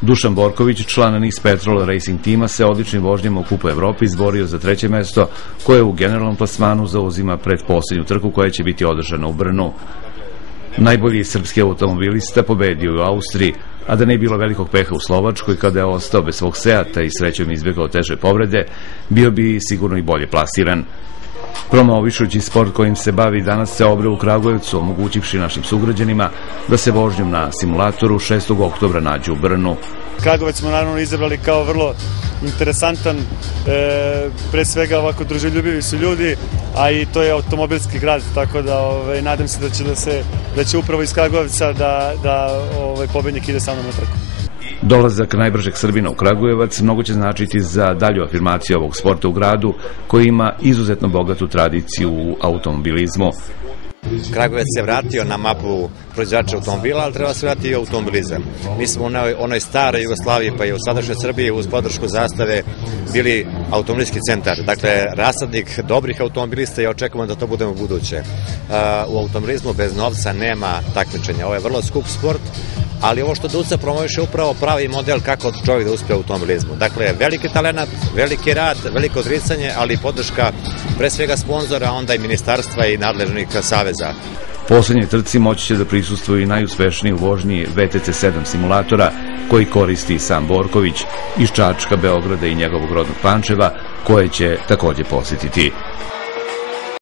Dušan Borković, član NIS Petrol Racing tima, se odličnim vožnjama u Kupu Evrope izborio za 3. mesto, koje u generalnom plasmanu zauzima pred posljednju trku koja će biti održana u Brnu. Najbolji srpski automobilista pobedio u Austriji, a da ne bilo velikog peha u Slovačkoj kada je ostao bez svog Seata i srećom izbjegao teže povrede, bio bi sigurno i bolje plasiran. Promovišući sport kojim se bavi danas se obreo u Kragujevcu, omogućivši našim sugrađanima da se vožnjom na simulatoru 6. oktobra nađu u Brnu. Kragujevac smo naravno izabrali kao vrlo interesantan, pre svega ovako druželjubivi su ljudi, a i to je automobilski grad, tako da nadam se da će upravo iz Kragujevca da pobednik ide sa mnom na trku. Dolazak najbržeg Srbina u Kragujevac mnogo će značiti za dalju afirmaciju ovog sporta u gradu, koji ima izuzetno bogatu tradiciju u automobilizmu. Kragujevac se vratio na mapu proizvođača automobila, ali treba se vratiti i automobilizam. Mi smo u onoj staroj Jugoslaviji, pa i u sadašnjoj Srbiji uz podršku Zastave bili automobilski centar. Dakle, rasadnik dobrih automobilista i očekujemo da to budemo u buduće. U automobilizmu bez novca nema takmičenja. Ovo je vrlo skup sport, ali ovo što DUC promoviše upravo pravi model kako čovjek da uspe u automobilizmu. Dakle, veliki talenat, veliki rad, veliko odricanje, ali i podrška pre svega sponzora, onda i ministarstva i nadležnih saveza. Poslednje trci moći će da prisustvuju i najuspešniji u vožnji VTC 7 simulatora, koji koristi sam Borković iz Čačka, Beograda i njegovog rodnog Pančeva, koje će takođe posjetiti.